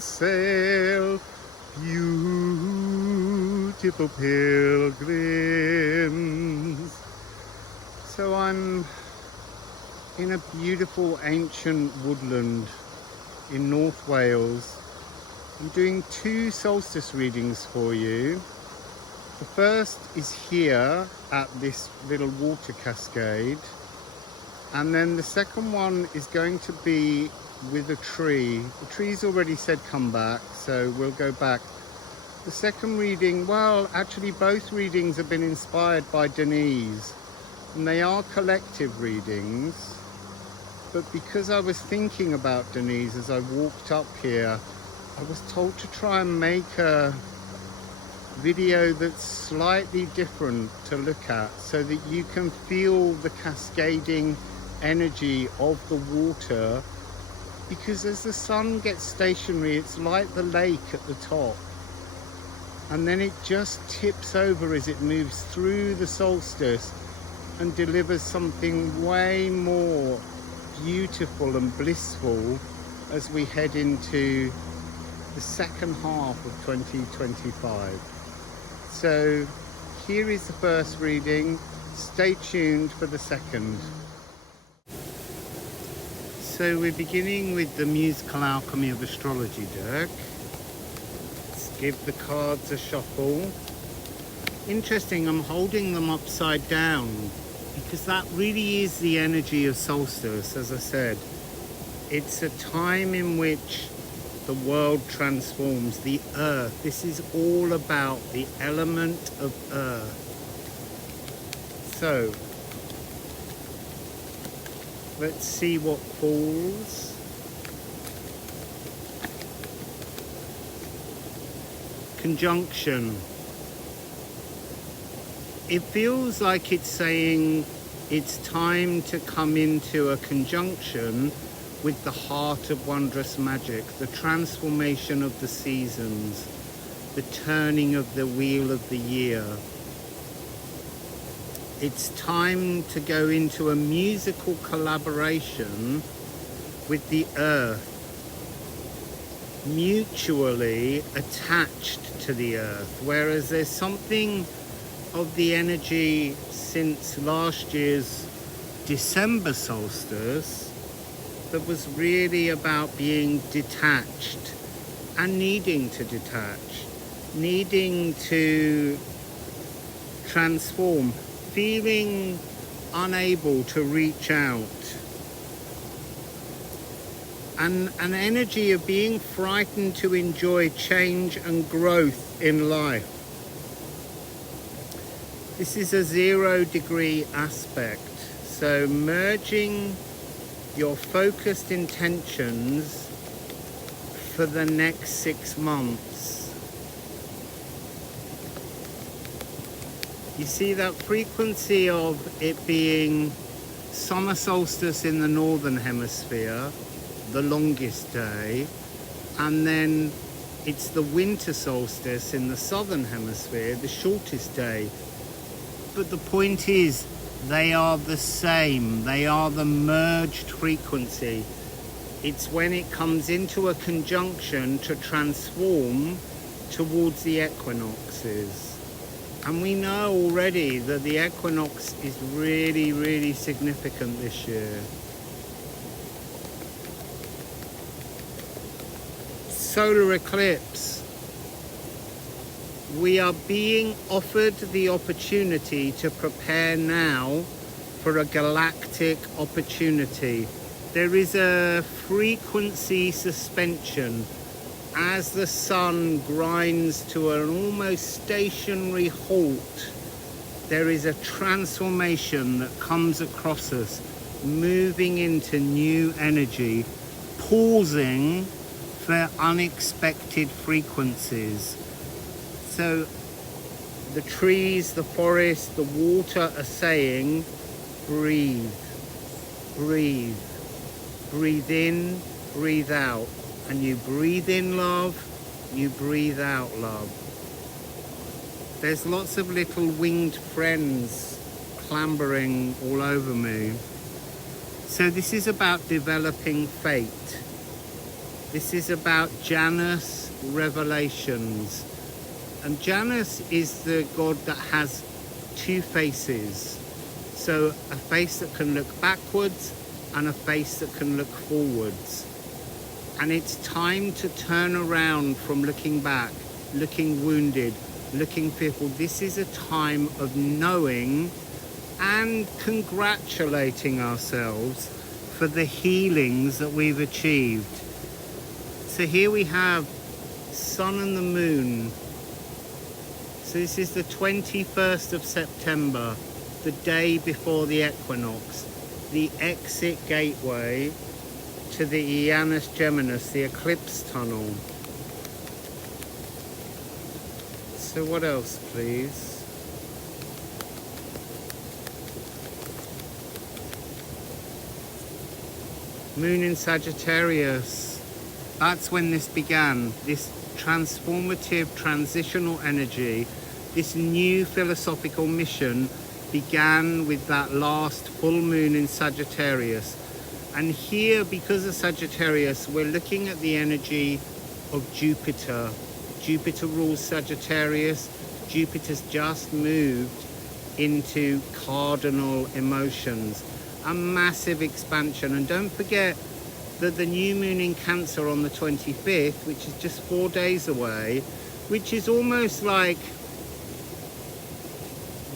Wassail, beautiful pilgrims. So I'm in a beautiful ancient woodland in North Wales. I'm doing 2 solstice readings for you. The first is here at this little water cascade, and then the second one is going to be with a tree. The tree's already said come back, so we'll go back. The second reading, well, actually both readings have been inspired by Denise, and they are collective readings. But because I was thinking about Denise as I walked up here, I was told to try and make a video that's slightly different to look at, so that you can feel the cascading energy of the water. Because as the sun gets stationary, it's like the lake at the top, and then it just tips over as it moves through the solstice and delivers something way more beautiful and blissful as we head into the second half of 2025. So here is the first reading. Stay tuned for the second. So we're beginning with the musical Alchemy of Astrology deck. Let's give the cards a shuffle. Interesting, I'm holding them upside down because that really is the energy of solstice. As I said, it's a time in which the world transforms, the earth. This is all about the element of earth. So let's see what falls. Conjunction. It feels like it's saying it's time to come into a conjunction with the heart of wondrous magic, the transformation of the seasons, the turning of the wheel of the year. It's time to go into a musical collaboration with the earth, mutually attached to the earth, whereas there's something of the energy since last year's December solstice that was really about being detached and needing to detach, needing to transform, feeling unable to reach out, and an energy of being frightened to enjoy change and growth in life. This is a 0-degree aspect, so merging your focused intentions for the next 6 months. You see that frequency of it being summer solstice in the northern hemisphere, the longest day, and then it's the winter solstice in the southern hemisphere, the shortest day. But the point is, they are the same. They are the merged frequency. It's when it comes into a conjunction to transform towards the equinoxes. And we know already that the equinox is really, really significant this year. Solar eclipse. We are being offered the opportunity to prepare now for a galactic opportunity. There is a frequency suspension as the sun grinds to an almost stationary halt. There is a transformation that comes across us, moving into new energy, pausing for unexpected frequencies. So the trees, the forest, the water are saying, breathe, breathe, breathe in, breathe out. And you breathe in love, you breathe out love. There's lots of little winged friends clambering all over me. So this is about developing fate. This is about Janus revelations. And Janus is the god that has two faces. So a face that can look backwards and a face that can look forwards. And it's time to turn around from looking back, looking wounded, looking fearful. This is a time of knowing and congratulating ourselves for the healings that we've achieved. So here we have Sun and the Moon. So this is the 21st of September, the day before the equinox, the exit gateway to the Janus Geminis, the eclipse tunnel. So what else, please? Moon in Sagittarius. That's when this began, this transformative transitional energy, this new philosophical mission began with that last full moon in Sagittarius. And here, because of Sagittarius, we're looking at the energy of Jupiter. Jupiter rules Sagittarius. Jupiter's just moved into cardinal emotions. A massive expansion. And don't forget that the new moon in Cancer on the 25th, which is just 4 days away, which is almost like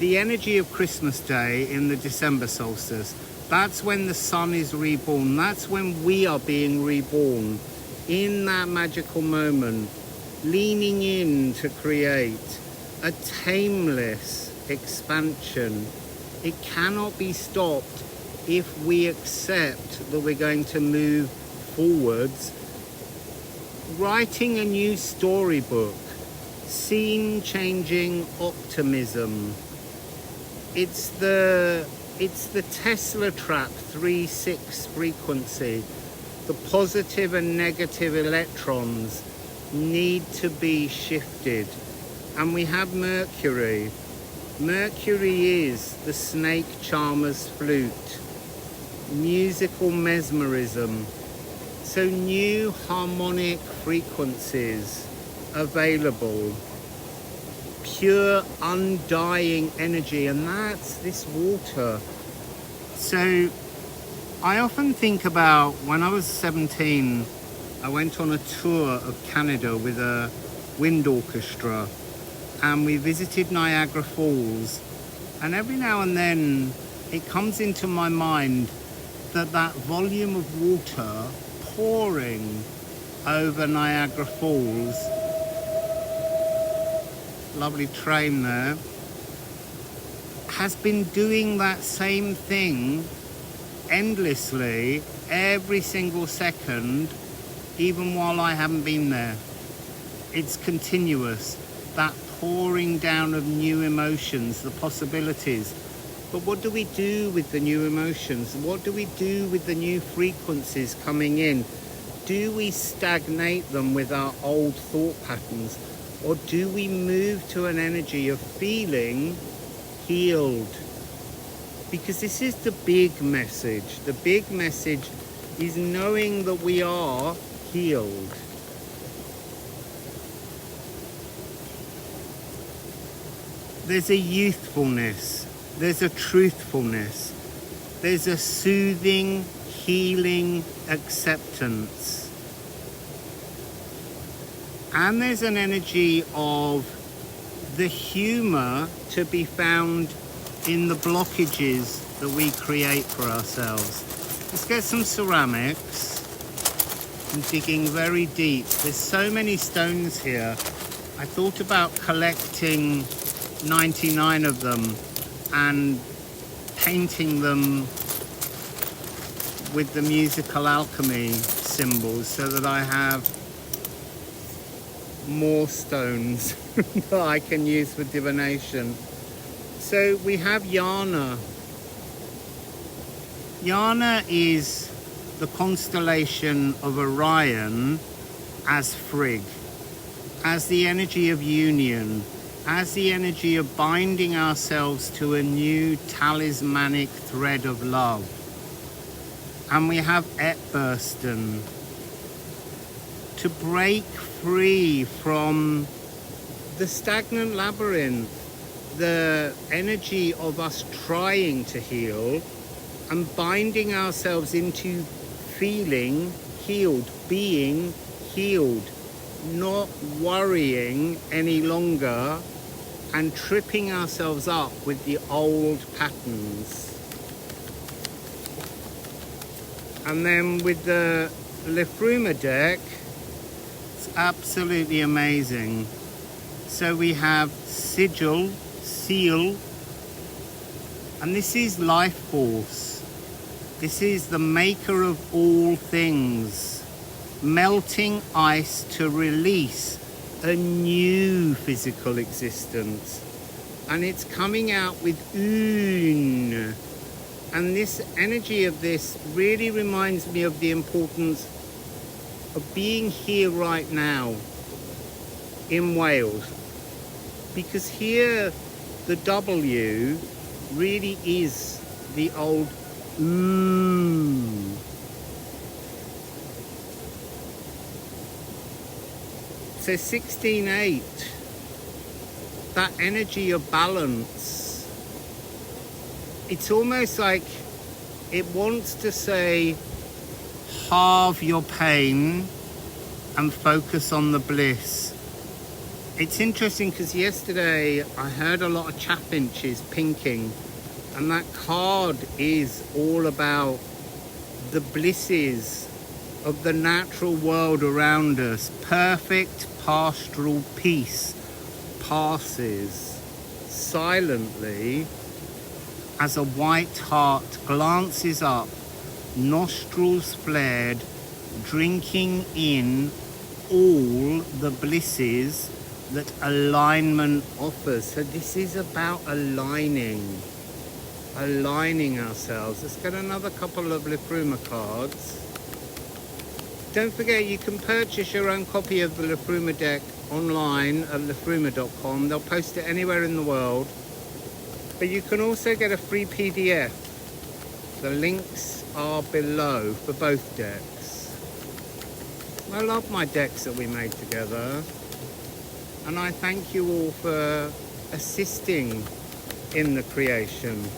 the energy of Christmas Day in the December solstice. That's when the sun is reborn. That's when we are being reborn. In that magical moment, leaning in to create a tameless expansion. It cannot be stopped if we accept that we're going to move forwards. Writing a new storybook, scene-changing optimism. It's the Tesla trap 3-6 frequency. The positive and negative electrons need to be shifted. And we have Mercury. Mercury is the snake charmer's flute. Musical mesmerism. So new harmonic frequencies available. Pure undying energy, and that's this water. So I often think about when I was 17, I went on a tour of Canada with a wind orchestra, and we visited Niagara Falls, and every now and then it comes into my mind that that volume of water pouring over Niagara Falls, lovely train there, has been doing that same thing endlessly every single second, even while I haven't been there. It's continuous, that pouring down of new emotions, the possibilities. But what do we do with the new emotions? What do we do with the new frequencies coming in? Do we stagnate them with our old thought patterns? Or do we move to an energy of feeling healed? Because this is the big message. The big message is knowing that we are healed. There's a youthfulness. There's a truthfulness. There's a soothing, healing acceptance. And there's an energy of the humor to be found in the blockages that we create for ourselves. Let's get some ceramics. I'm digging very deep. There's so many stones here. I thought about collecting 99 of them and painting them with the musical alchemy symbols so that I have more stones that I can use for divination. So we have Yana. Yana is the constellation of Orion as Frigg, as the energy of union, as the energy of binding ourselves to a new talismanic thread of love. And we have Ædan. to break free from the stagnant labyrinth, the energy of us trying to heal and binding ourselves into feeling healed, being healed, not worrying any longer and tripping ourselves up with the old patterns. And then with the Liffruma deck, it's absolutely amazing. So we have sigil, seal, and this is life force. This is the maker of all things, melting ice to release a new physical existence. And it's coming out with Un. And this energy of this really reminds me of the importance of being here right now in Wales. Because here the W really is the old So 16-8, that energy of balance, it's almost like it wants to say, halve your pain and focus on the bliss. It's interesting because yesterday I heard a lot of chaffinches pinking, and that card is all about the blisses of the natural world around us. Perfect pastoral peace passes silently as a white hart glances up, nostrils flared, drinking in all the blisses that alignment offers. So this is about aligning ourselves. Let's get another couple of Liffruma cards. Don't forget, you can purchase your own copy of the Liffruma deck online at liffruma.com. They'll post it anywhere in the world. But you can also get a free PDF. The links are below for both decks. I love my decks that we made together. And I thank you all for assisting in the creation.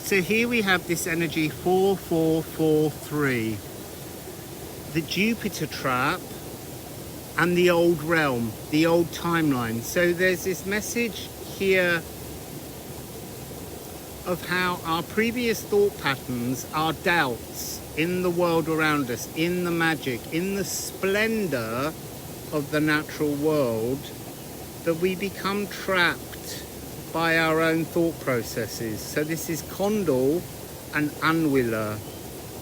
So here we have this energy 4443, the Jupiter trap and the old realm, the old timeline. So there's this message here of how our previous thought patterns, our doubts in the world around us, in the magic, in the splendor of the natural world, that we become trapped by our own thought processes. So this is Condor and Anwiller.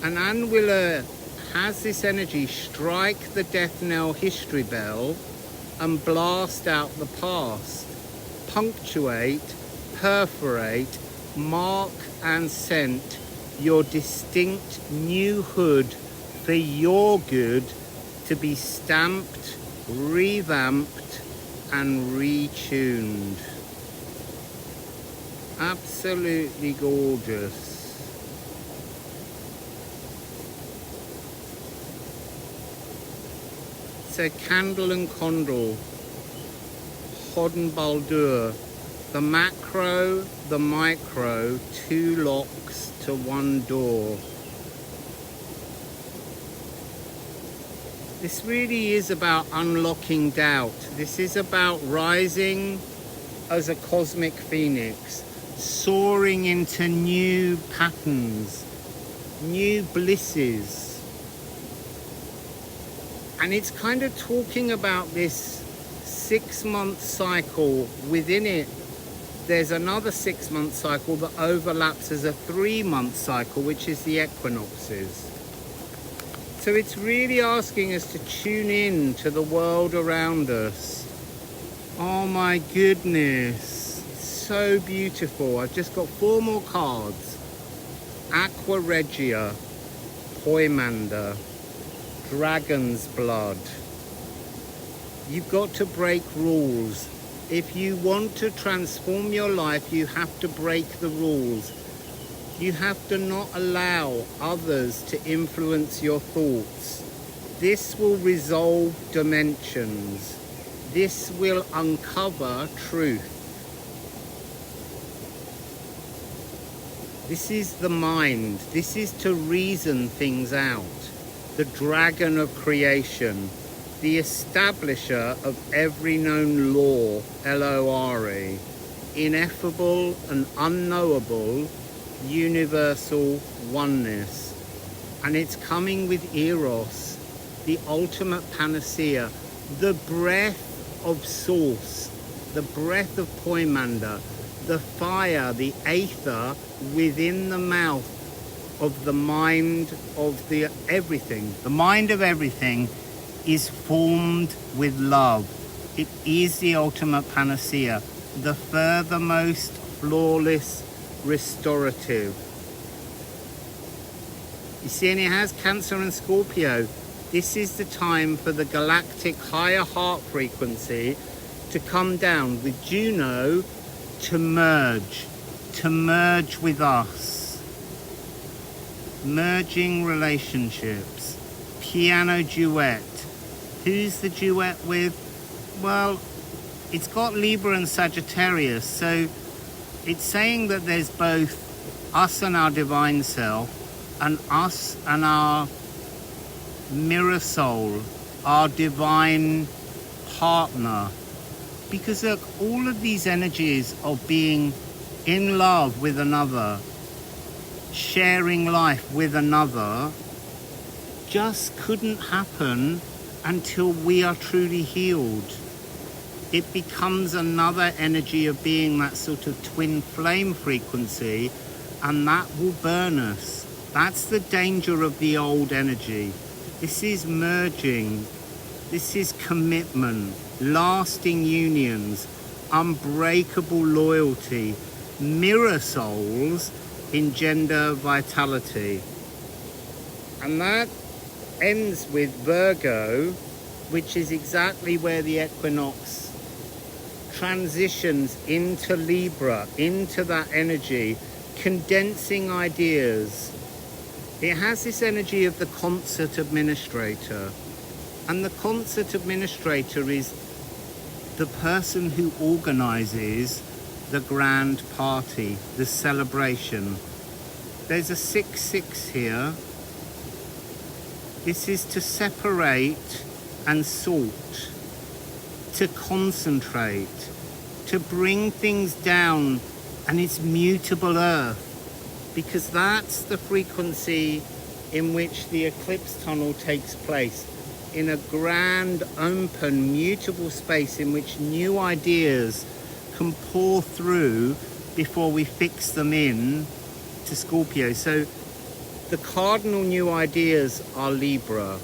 And Anwiller has this energy, strike the death knell history bell and blast out the past. Punctuate, perforate, mark and scent your distinct new hood for your good to be stamped, revamped and retuned. Absolutely gorgeous. So Candle and Condor, Hodden Baldur, the macro, the micro, two locks to one door. This really is about unlocking doubt. This is about rising as a cosmic phoenix, soaring into new patterns, new blisses. And it's kind of talking about this 6-month cycle. Within it, there's another 6-month cycle that overlaps as a 3-month cycle, which is the equinoxes. So it's really asking us to tune in to the world around us. Oh my goodness. So beautiful. I've just got 4 more cards. Aqua Regia, Poimander, Dragon's Blood. You've got to break rules. If you want to transform your life, you have to break the rules. You have to not allow others to influence your thoughts. This will resolve dimensions. This will uncover truth. This is the mind. This is to reason things out. The dragon of creation, the establisher of every known law, L-O-R-E, ineffable and unknowable, universal oneness. And it's coming with Eros, the ultimate panacea, the breath of source, the breath of Poimander, the fire, the aether within the mouth of the mind of the everything. The mind of everything is formed with love. It is the ultimate panacea, the furthermost flawless restorative. You see, and it has Cancer and Scorpio. This is the time for the galactic higher heart frequency to come down with Juno to merge with us. Merging relationships. Piano duet. Who's the duet with? Well, it's got Libra and Sagittarius, so it's saying that there's both us and our divine self, and us and our mirror soul, our divine partner. Because look, all of these energies of being in love with another, sharing life with another, just couldn't happen until we are truly healed. It becomes another energy of being that sort of twin flame frequency, and that will burn us. That's the danger of the old energy. This is merging. This is commitment, lasting unions, unbreakable loyalty, mirror souls engender vitality. And that ends with Virgo, which is exactly where the equinox transitions into Libra, into that energy, condensing ideas. It has this energy of the concert administrator. And the concert administrator is the person who organizes the grand party, the celebration. There's a 6-6 here. This is to separate and sort, to concentrate, to bring things down, and it's mutable earth, because that's the frequency in which the eclipse tunnel takes place, in a grand, open, mutable space in which new ideas can pour through before we fix them in to Scorpio. So the cardinal new ideas are Libra,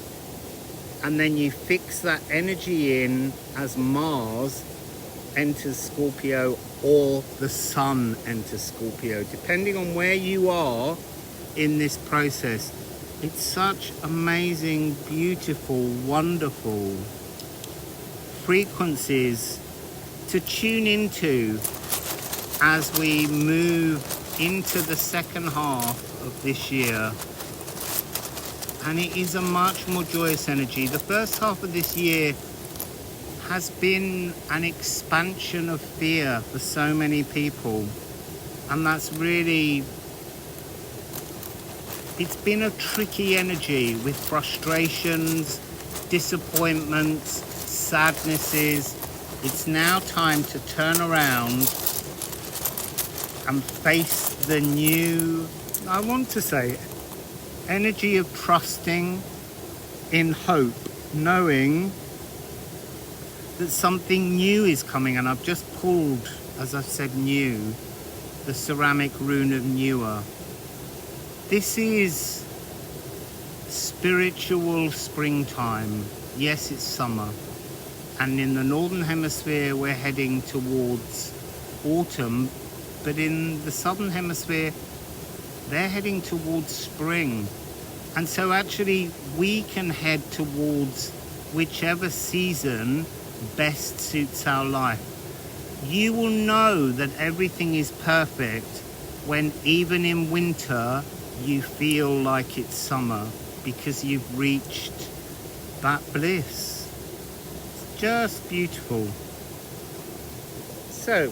and then you fix that energy in as Mars enters Scorpio or the Sun enters Scorpio, depending on where you are in this process. It's such amazing, beautiful, wonderful frequencies to tune into as we move into the second half of this year. And it is a much more joyous energy. The first half of this year has been an expansion of fear for so many people. And that's really, it's been a tricky energy with frustrations, disappointments, sadnesses. It's now time to turn around and face the new, I want to say, energy of trusting in hope, knowing that something new is coming. And I've just pulled, as I've said, new, the ceramic rune of newer. This is spiritual springtime. Yes, it's summer. And in the northern hemisphere, we're heading towards autumn. But in the southern hemisphere, they're heading towards spring. And so actually, we can head towards whichever season best suits our life. You will know that everything is perfect when even in winter you feel like it's summer because you've reached that bliss. It's just beautiful. So,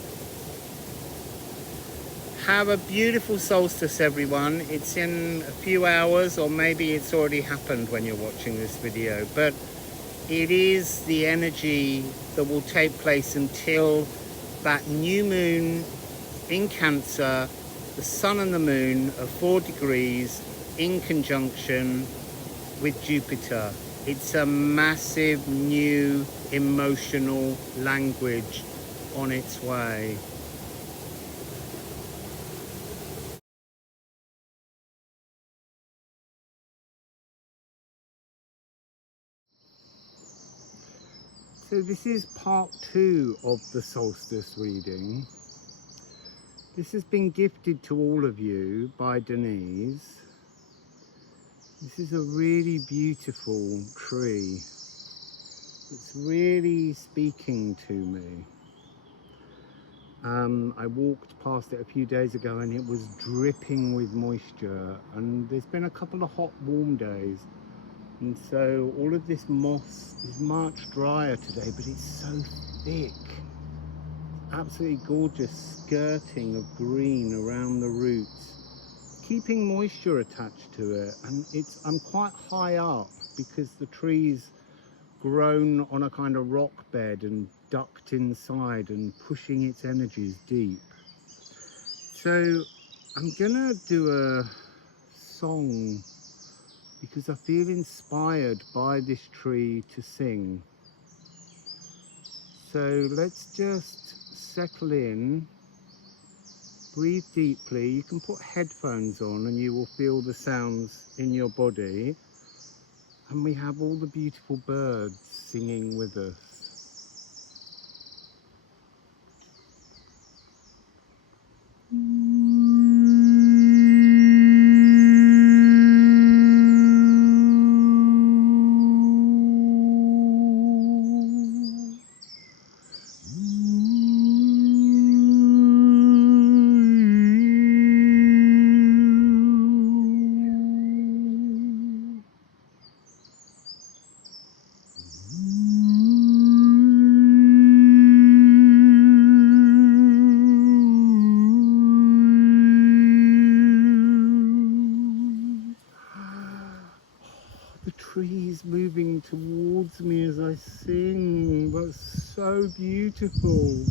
have a beautiful solstice, everyone. It's in a few hours, or maybe it's already happened when you're watching this video, but it is the energy that will take place until that new moon in Cancer, the sun and the moon are 4 degrees in conjunction with Jupiter. It's a massive new emotional language on its way. So this is part 2 of the solstice reading. This has been gifted to all of you by Denise. This is a really beautiful tree. It's really speaking to me. I walked past it a few days ago and it was dripping with moisture, and there's been a couple of hot, warm days. And so all of this moss is much drier today, but it's so thick. Absolutely gorgeous skirting of green around the roots, keeping moisture attached to it. And I'm quite high up because the tree's grown on a kind of rock bed and ducked inside and pushing its energies deep. So I'm gonna do a song because I feel inspired by this tree to sing. So let's just settle in, breathe deeply. You can put headphones on and you will feel the sounds in your body. And we have all the beautiful birds singing with us. The trees moving towards me as I sing. That's so beautiful.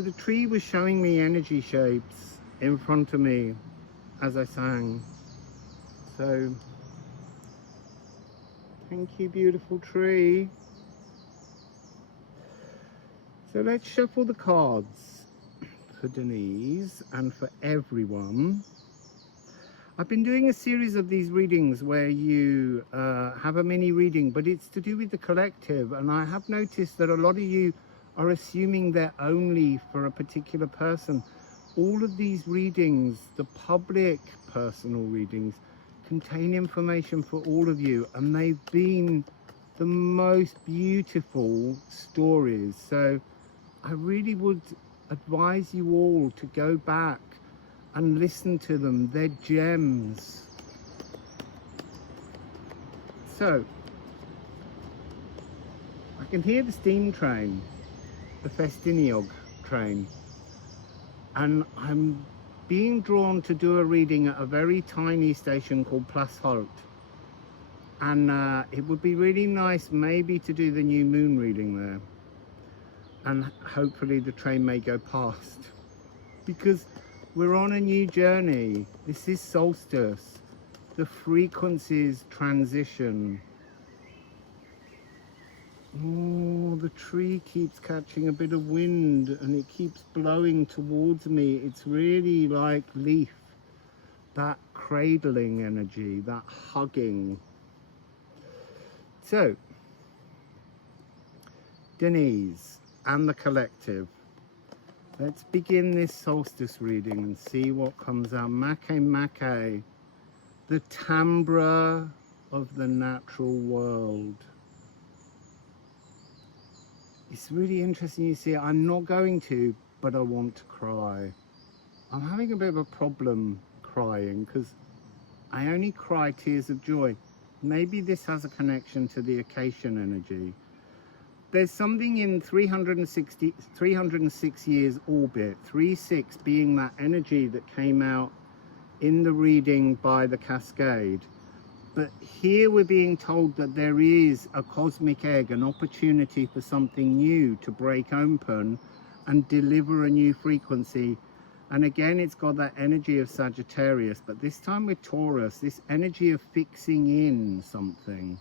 So the tree was showing me energy shapes in front of me as I sang. So thank you, beautiful tree. So let's shuffle the cards for Denise and for everyone. I've been doing a series of these readings where you have a mini reading, but it's to do with the collective, and I have noticed that a lot of you are assuming they're only for a particular person. All of these readings, the public personal readings, contain information for all of you, and they've been the most beautiful stories. So I really would advise you all to go back and listen to them. They're gems. So I can hear the steam train, the Festiniog train, and I'm being drawn to do a reading at a very tiny station called Plasholt. And it would be really nice maybe to do the new moon reading there, and hopefully the train may go past, because we're on a new journey. This is Solstice. The frequencies transition. Oh, the tree keeps catching a bit of wind and it keeps blowing towards me. It's really like leaf, that cradling energy, that hugging. So, Denise and the collective. Let's begin this solstice reading and see what comes out. Make, the timbre of the natural world. It's really interesting, you see, I'm not going to, but I want to cry. I'm having a bit of a problem crying because I only cry tears of joy. Maybe this has a connection to the Acacian energy. There's something in 306 years orbit, 3-6 being that energy that came out in the reading by the Cascade. But here we're being told that there is a cosmic egg, an opportunity for something new to break open and deliver a new frequency. And again, it's got that energy of Sagittarius, but this time with Taurus, this energy of fixing in something.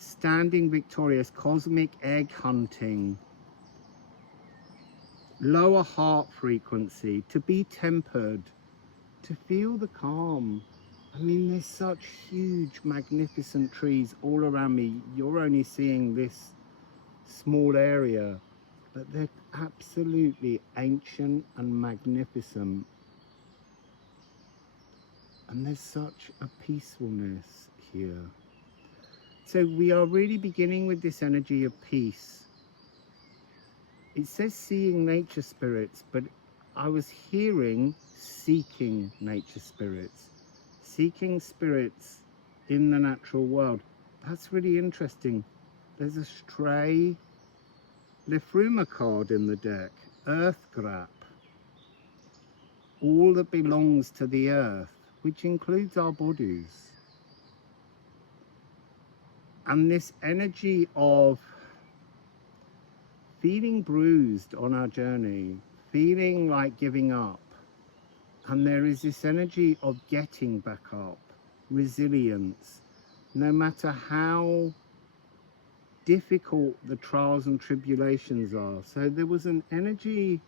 Standing victorious, cosmic egg hunting, lower heart frequency, to be tempered, to feel the calm. I mean, there's such huge, magnificent trees all around me. You're only seeing this small area, but they're absolutely ancient and magnificent. And there's such a peacefulness here. So we are really beginning with this energy of peace. It says seeing nature spirits, but I was hearing seeking nature spirits. Seeking spirits in the natural world. That's really interesting. There's a stray Liffruma card in the deck. Earth Grap. All that belongs to the earth, which includes our bodies. And this energy of feeling bruised on our journey, feeling like giving up. And there is this energy of getting back up, resilience, no matter how difficult the trials and tribulations are. So there was an energy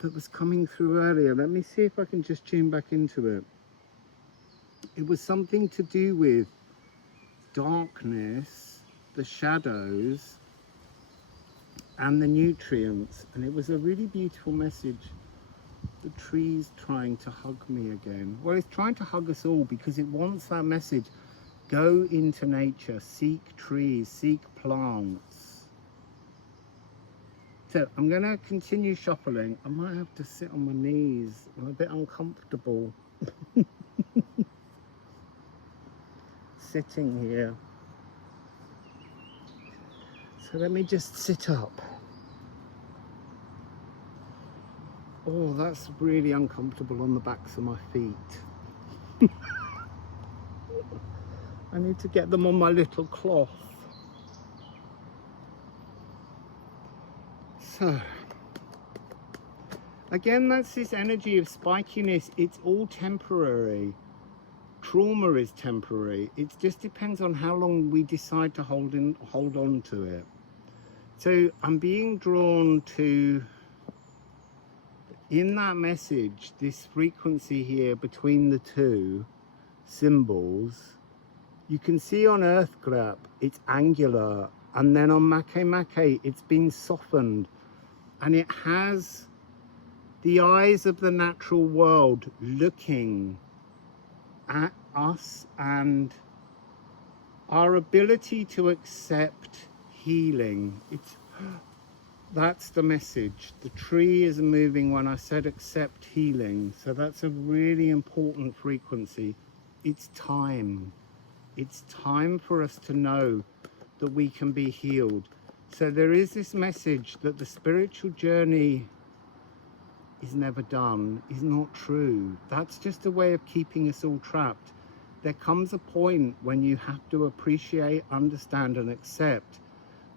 that was coming through earlier. Let me see if I can just tune back into it. It was something to do with darkness, the shadows, and the nutrients. And it was a really beautiful message. The tree's trying to hug me again. Well, it's trying to hug us all because it wants that message. Go into nature, seek trees, seek plants. So I'm going to continue shuffling. I might have to sit on my knees. I'm a bit uncomfortable sitting here. So let me just sit up. Oh, that's really uncomfortable on the backs of my feet. I need to get them on my little cloth. So, again, that's this energy of spikiness. It's all temporary. Trauma is temporary. It just depends on how long we decide to hold on to it. So I'm being drawn to, in that message, this frequency here between the two symbols. You can see on Earth Grap, it's angular, and then on Make, it's been softened, and it has the eyes of the natural world looking at us and our ability to accept healing. That's the message. The tree is moving when I said accept healing. So that's a really important frequency. It's time. It's time for us to know that we can be healed. So there is this message that the spiritual journey is never done, is not true. That's just a way of keeping us all trapped. There comes a point when you have to appreciate, understand, and accept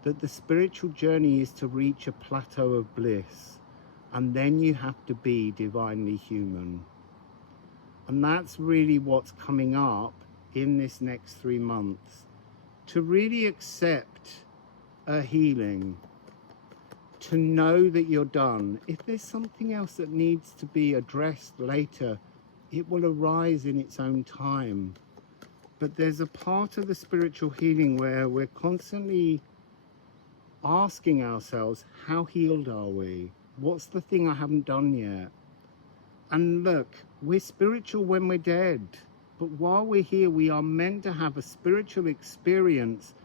that the spiritual journey is to reach a plateau of bliss, and then you have to be divinely human. And that's really what's coming up in this next 3 months, to really accept a healing, to know that you're done. If there's something else that needs to be addressed later, it will arise in its own time. But there's a part of the spiritual healing where we're constantly asking ourselves, how healed are we? What's the thing I haven't done yet? And look, we're spiritual when we're dead, but while we're here, we are meant to have a spiritual experience,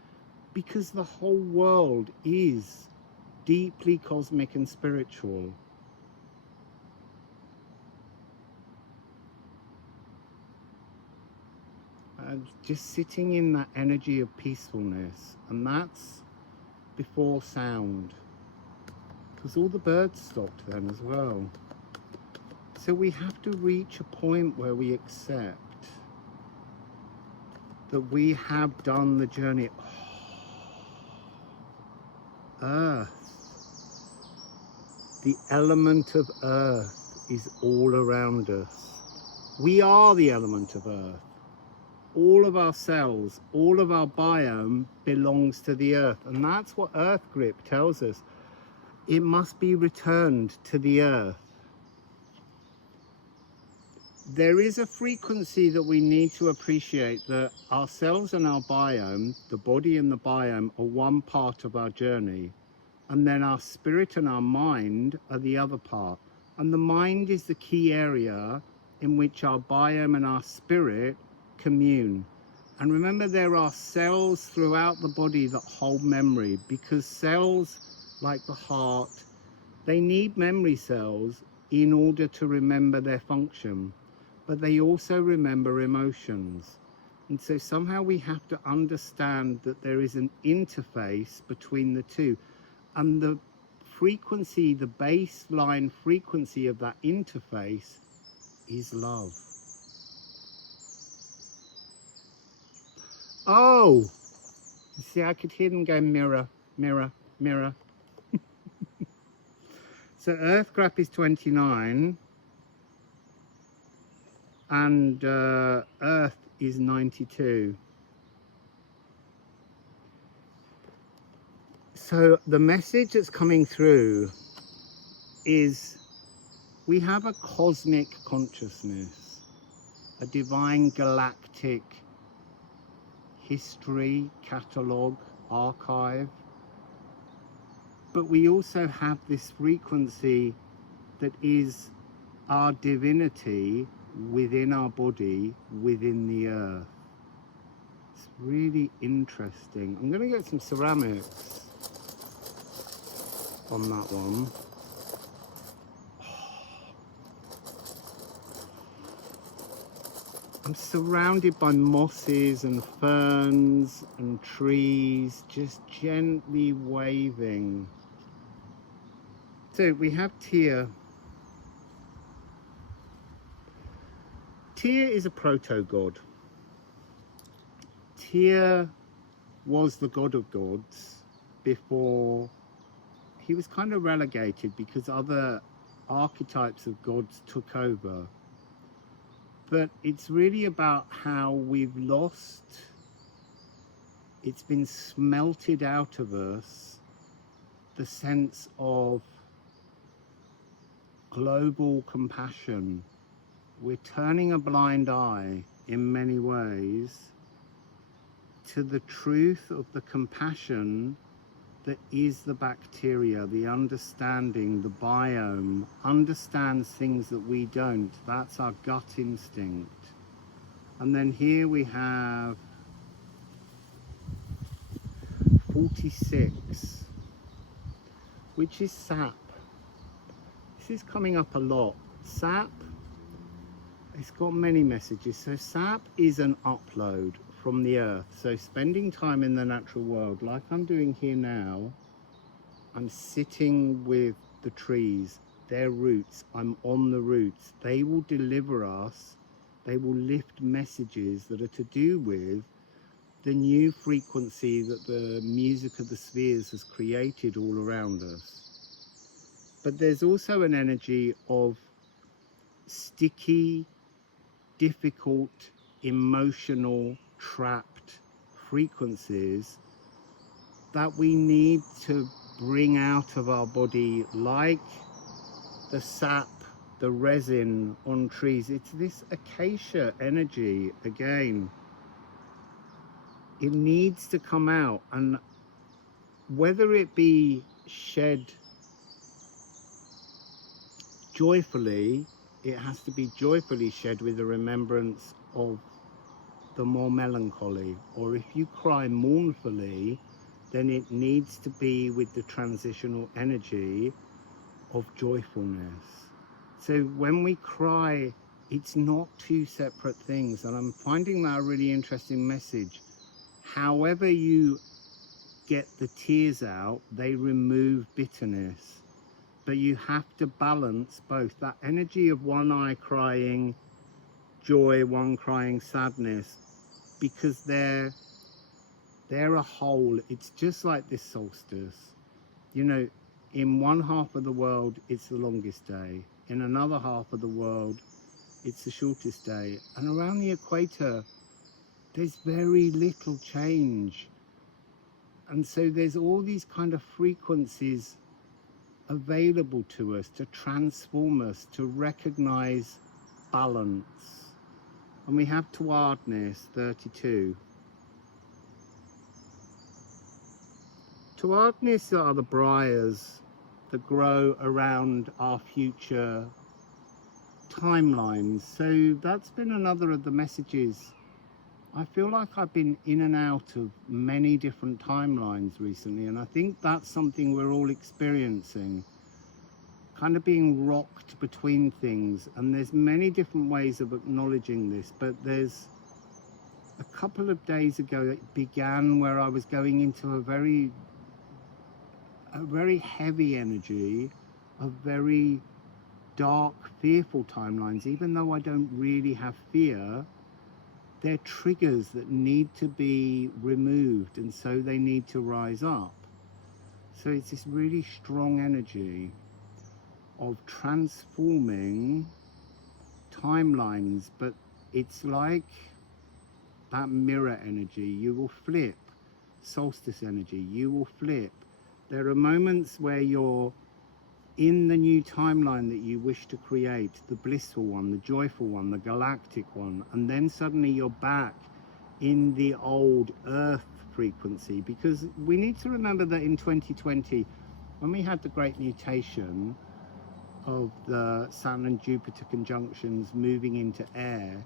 because the whole world is deeply cosmic and spiritual. Just sitting in that energy of peacefulness, and that's before sound, because all the birds stopped then as well. So we have to reach a point where we accept that we have done the journey. Earth, the element of earth is all around us. We are the element of earth. All of our cells, all of our biome belongs to the earth, and that's what Earth Grip tells us. It must be returned to the earth. There is a frequency that we need to appreciate, that our cells and our biome, the body and the biome, are one part of our journey, and then our spirit and our mind are the other part. And the mind is the key area in which our biome and our spirit commune. And remember, there are cells throughout the body that hold memory, because cells, like the heart, they need memory cells in order to remember their function, but they also remember emotions. And so somehow we have to understand that there is an interface between the two, and the frequency, the baseline frequency of that interface is love. Oh, you see, I could hear them go mirror, mirror, mirror. So Earth Grap is 29, and Earth is 92. So the message that's coming through is we have a cosmic consciousness, a divine galactic history, catalogue, archive, but we also have this frequency that is our divinity within our body, within the earth. It's really interesting. I'm going to get some ceramics on that one. I'm surrounded by mosses and ferns and trees, just gently waving. So we have Tyr. Tyr is a proto-god. Tyr was the god of gods before he was kind of relegated because other archetypes of gods took over. But it's really about how we've lost, it's been smelted out of us, the sense of global compassion. We're turning a blind eye in many ways to the truth of the compassion that is the bacteria, the understanding, the biome, understands things that we don't. That's our gut instinct. And then here we have 46, which is sap. This is coming up a lot. Sap, it's got many messages. So sap is an upload from the earth. So spending time in the natural world, like I'm doing here now, I'm sitting with the trees, their roots, I'm on the roots. They will deliver us, they will lift messages that are to do with the new frequency that the music of the spheres has created all around us. But there's also an energy of sticky, difficult, emotional, trapped frequencies that we need to bring out of our body, like the sap, the resin on trees. It's this acacia energy again. It needs to come out, and whether it be shed joyfully, it has to be joyfully shed with a remembrance of the more melancholy, or if you cry mournfully, then it needs to be with the transitional energy of joyfulness. So when we cry, it's not two separate things, and I'm finding that a really interesting message. However you get the tears out, they remove bitterness, but you have to balance both. That energy of one eye crying joy, one crying sadness, because they're a whole. It's just like this solstice. You know, in one half of the world, it's the longest day. In another half of the world, it's the shortest day. And around the equator, there's very little change. And so there's all these kind of frequencies available to us to transform us, to recognize balance. And we have towardness, 32. Towardness are the briars that grow around our future timelines. So that's been another of the messages. I feel like I've been in and out of many different timelines recently, and I think that's something we're all experiencing, kind of being rocked between things. And there's many different ways of acknowledging this, but there's a couple of days ago it began where I was going into a very heavy energy of very dark, fearful timelines. Even though I don't really have fear, they're triggers that need to be removed, and so they need to rise up. So it's this really strong energy of transforming timelines, but it's like that mirror energy. You will flip. Solstice energy, you will flip. There are moments where you're in the new timeline that you wish to create, the blissful one, the joyful one, the galactic one, and then suddenly you're back in the old earth frequency. Because we need to remember that in 2020, when we had the great mutation of the Saturn and Jupiter conjunctions moving into air,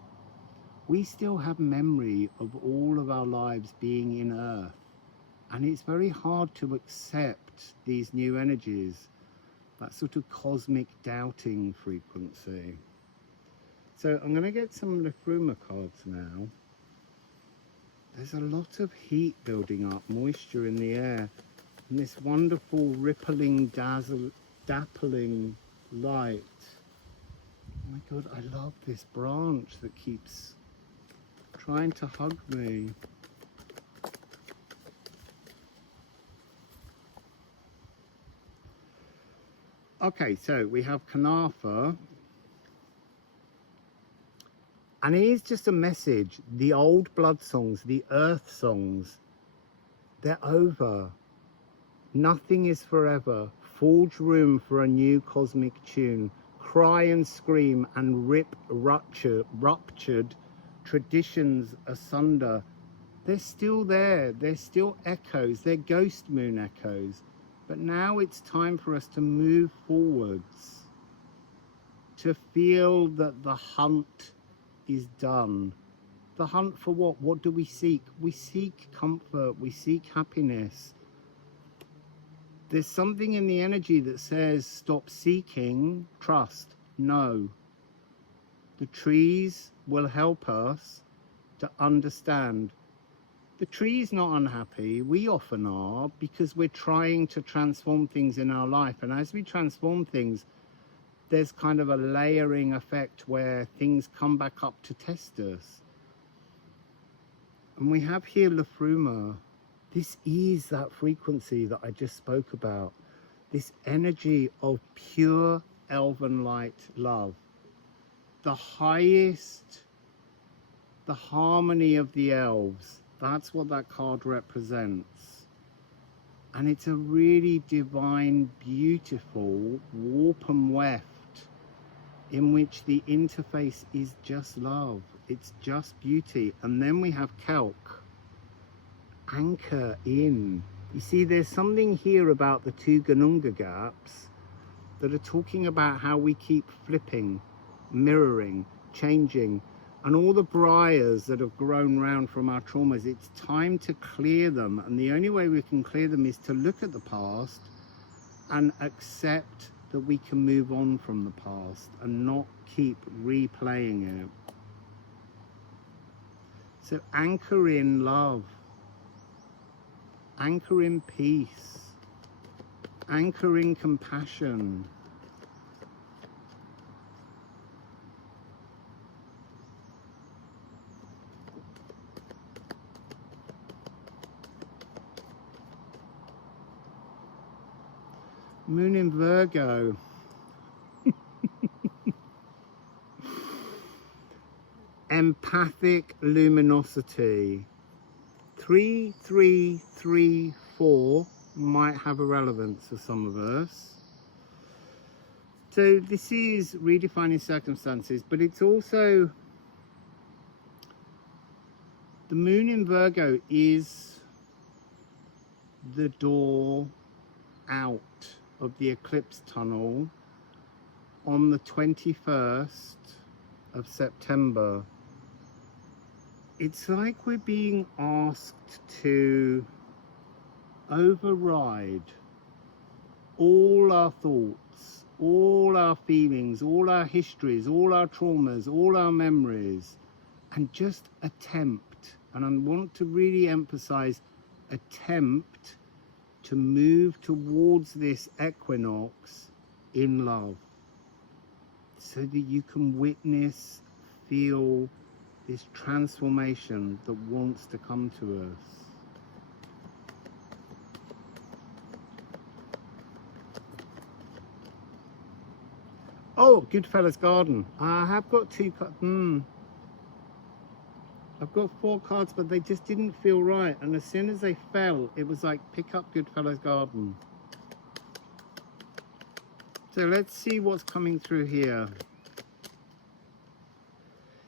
we still have memory of all of our lives being in earth. And it's very hard to accept these new energies, that sort of cosmic doubting frequency. So I'm going to get some Liffruma cards now. There's a lot of heat building up, moisture in the air, and this wonderful rippling, dappling light. Oh my God, I love this branch that keeps trying to hug me. Okay, so we have Kanafa. And here's just a message. The old blood songs, the earth songs, they're over. Nothing is forever. Forge room for a new cosmic tune. Cry and scream and rip ruptured traditions asunder. They're still there. They're still echoes. They're ghost moon echoes. But now it's time for us to move forwards, to feel that the hunt is done. The hunt for what? What do we seek? We seek comfort. We seek happiness. There's something in the energy that says stop seeking, trust. No. The trees will help us to understand. The tree's not unhappy. We often are, because we're trying to transform things in our life. And as we transform things, there's kind of a layering effect where things come back up to test us. And we have here Liffruma. This is that frequency that I just spoke about. This energy of pure elven light love. The highest, the harmony of the elves. That's what that card represents. And it's a really divine, beautiful warp and weft in which the interface is just love. It's just beauty. And then we have Kelk. Anchor in. You see, there's something here about the two Ganunga gaps that are talking about how we keep flipping, mirroring, changing, and all the briars that have grown round from our traumas. It's time to clear them, and the only way we can clear them is to look at the past and accept that we can move on from the past and not keep replaying it. So anchor in love. Anchor in peace, anchor in compassion. Moon in Virgo. Empathic luminosity. 3334 might have a relevance for some of us. So this is redefining circumstances, but it's also, the moon in Virgo is the door out of the eclipse tunnel on the 21st of September. It's like we're being asked to override all our thoughts, all our feelings, all our histories, all our traumas, all our memories, and just attempt, and I want to really emphasize attempt, to move towards this equinox in love, so that you can witness, feel this transformation that wants to come to us. Oh, Goodfellas Garden. I have got two cards. I've got 4 cards, but they just didn't feel right. And as soon as they fell, it was like, pick up Goodfellas Garden. So let's see what's coming through here.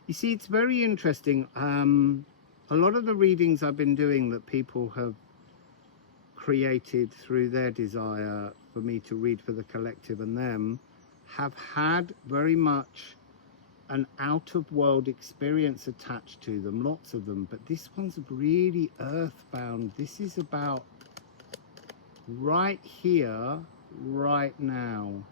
You see, it's very interesting. A lot of the readings I've been doing that people have created through their desire for me to read for the collective and them have had very much an out-of-world experience attached to them, lots of them, but this one's really earthbound. This is about right here, right now.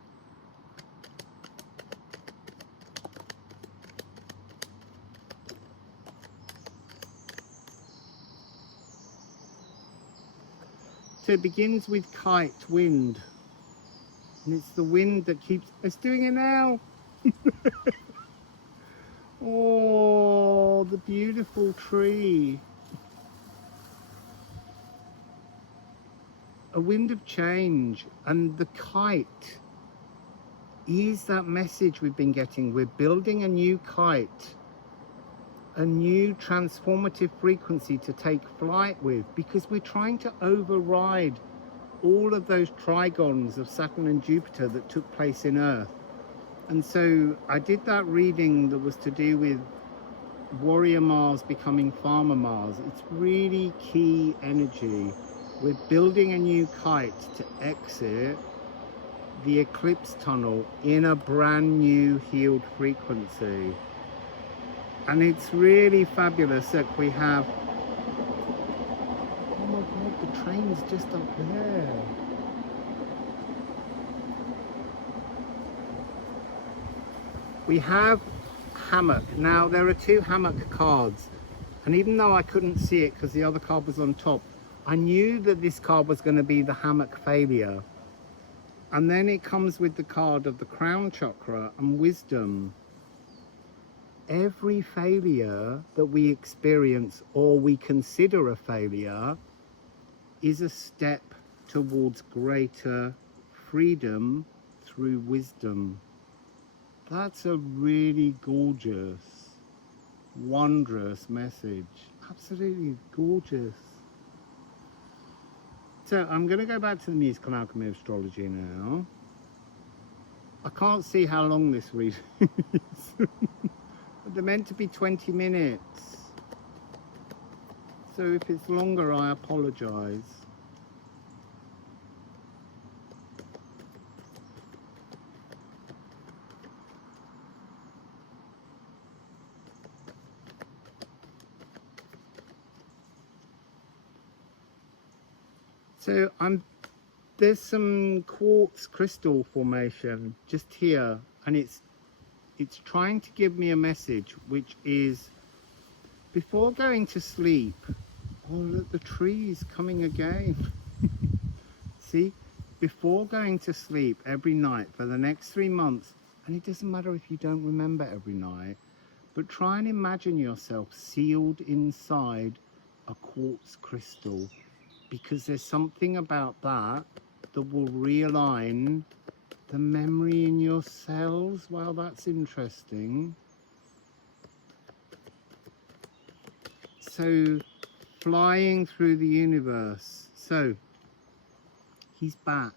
So it begins with kite, wind, and it's the wind that keeps, it's doing it now. Oh, the beautiful tree. A wind of change, and the kite is that message we've been getting. We're building a new kite, a new transformative frequency to take flight with, because we're trying to override all of those trigons of Saturn and Jupiter that took place in Earth. And so I did that reading that was to do with Warrior Mars becoming Farmer Mars. It's really key energy. We're building a new kite to exit the eclipse tunnel in a brand new healed frequency. And it's really fabulous. Look, we have, oh my God, the train's just up there. We have hammock. Now there are 2 hammock cards, and even though I couldn't see it because the other card was on top, I knew that this card was going to be the hammock failure. And then it comes with the card of the crown chakra and wisdom. Every failure that we experience or we consider a failure is a step towards greater freedom through wisdom. That's a really gorgeous, wondrous message. Absolutely gorgeous. So I'm going to go back to the musical Alchemy of Astrology now. I can't see how long this reading is. They're meant to be 20 minutes. So if it's longer, I apologise. So there's some quartz crystal formation just here, and it's trying to give me a message, which is, before going to sleep, oh look, the tree's coming again. See, before going to sleep every night for the next 3 months, and it doesn't matter if you don't remember every night, but try and imagine yourself sealed inside a quartz crystal, because there's something about that that will realign the memory in your cells. Wow, that's interesting. So, flying through the universe. So, he's back.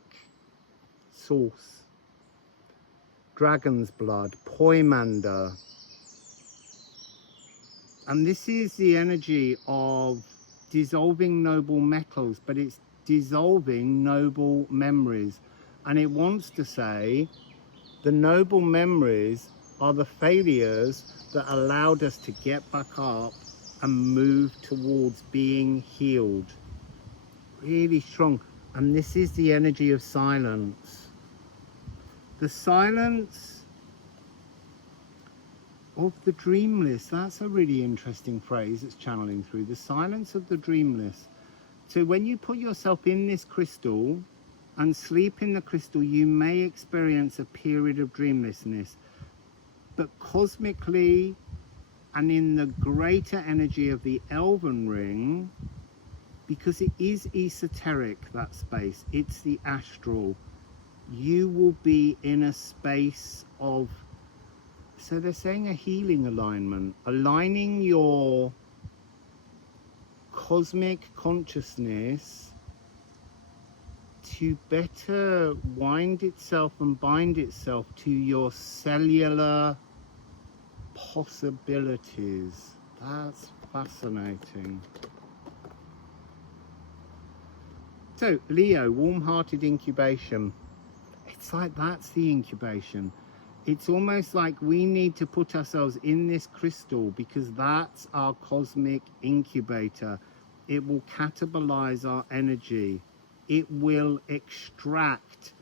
Source. Dragon's blood. Poimander. And this is the energy of dissolving noble metals, but it's dissolving noble memories. And it wants to say the noble memories are the failures that allowed us to get back up and move towards being healed. Really strong. And this is the energy of silence. The silence of the dreamless. That's a really interesting phrase it's channeling through. The silence of the dreamless. So when you put yourself in this crystal and sleep in the crystal, you may experience a period of dreamlessness. But cosmically, and in the greater energy of the Elven ring, because it is esoteric, that space, it's the astral, you will be in a space of, so they're saying a healing alignment, aligning your cosmic consciousness to better wind itself and bind itself to your cellular possibilities. That's fascinating. So, Leo, warm-hearted incubation. It's like that's the incubation. It's almost like we need to put ourselves in this crystal because that's our cosmic incubator. It will catabolize our energy. It will extract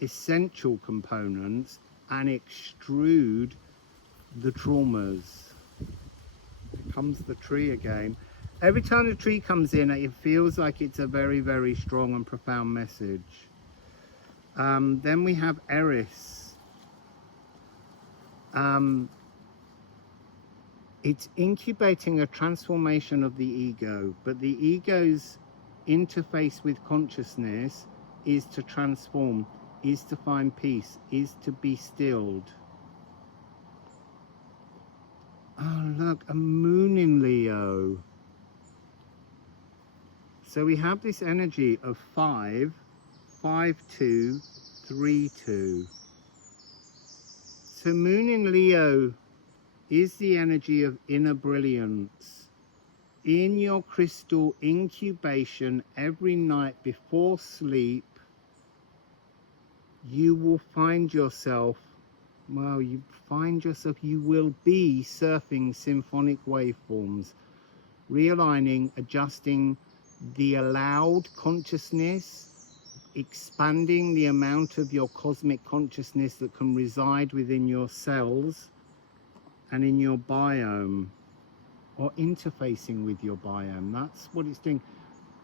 essential components and extrude the traumas. Here comes the tree again. Every time the tree comes in, it feels like it's a very, very strong and profound message. Then we have Eris. It's incubating a transformation of the ego, but the ego's interface with consciousness is to transform. is to find peace, is to be stilled. Oh, look, a moon in Leo. So we have this energy of 5, 5, 2, 3, 2. So moon in Leo is the energy of inner brilliance. In your crystal incubation every night before sleep, you will find yourself, well, you will be surfing symphonic waveforms, realigning, adjusting the allowed consciousness, expanding the amount of your cosmic consciousness that can reside within your cells and in your biome, or interfacing with your biome. That's what it's doing.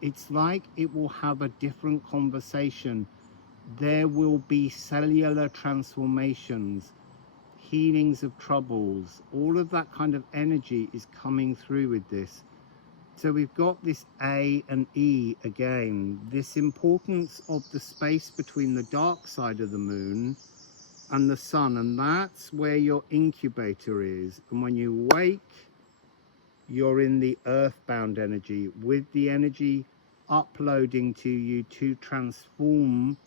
It's like it will have a different conversation. There will be cellular transformations, healings of troubles. All of that kind of energy is coming through with this. So we've got this A and E again, this importance of the space between the dark side of the moon and the sun, and that's where your incubator is. And when you wake, you're in the earthbound energy, with the energy uploading to you to transform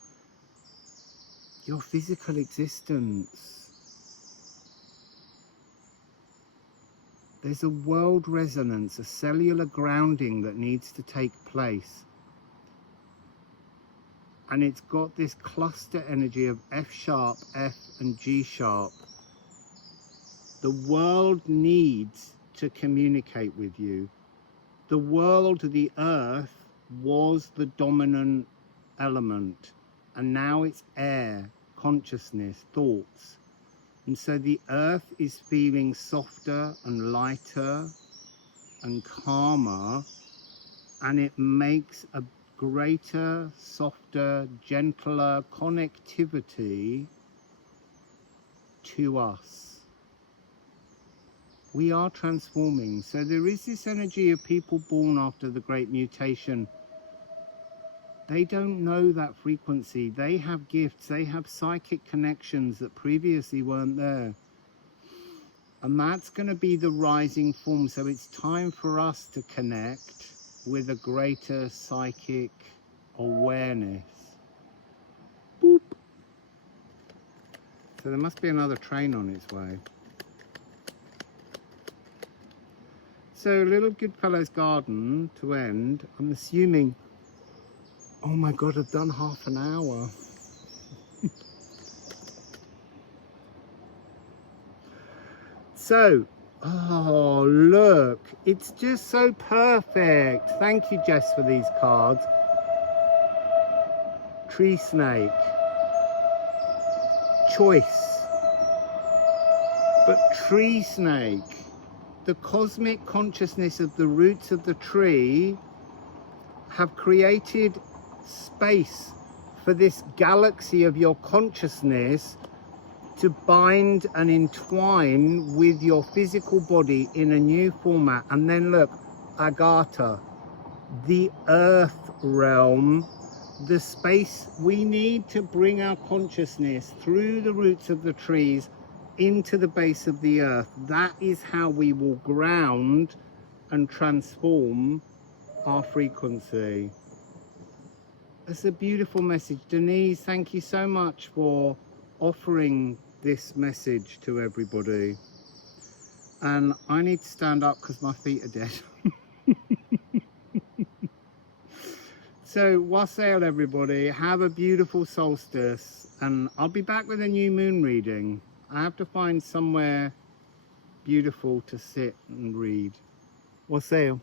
your physical existence. There's a world resonance, a cellular grounding that needs to take place. And it's got this cluster energy of F sharp, F and G sharp. The world needs to communicate with you. The world, the earth, was the dominant element, and now it's air, consciousness, thoughts. And so the earth is feeling softer and lighter and calmer, and it makes a greater, softer, gentler connectivity to us. We are transforming. So there is this energy of people born after the Great Mutation. They don't know that frequency. They have gifts. They have psychic connections that previously weren't there. And that's going to be the rising form. So it's time for us to connect with a greater psychic awareness. Boop. So there must be another train on its way. So Little Goodfellow's Garden to end, I'm assuming, oh my God, I've done half an hour. So, oh look, it's just so perfect. Thank you, Jess, for these cards. Tree snake, choice, but tree snake, the cosmic consciousness of the roots of the tree have created space for this galaxy of your consciousness to bind and entwine with your physical body in a new format. And then look, Agatha, the earth realm, the space we need to bring our consciousness through the roots of the trees into the base of the earth. That is how we will ground and transform our frequency. It's a beautiful message. Denise, thank you so much for offering this message to everybody. And I need to stand up because my feet are dead. So wassail, everybody. Have a beautiful solstice, and I'll be back with a new moon reading. I have to find somewhere beautiful to sit and read. Wassail.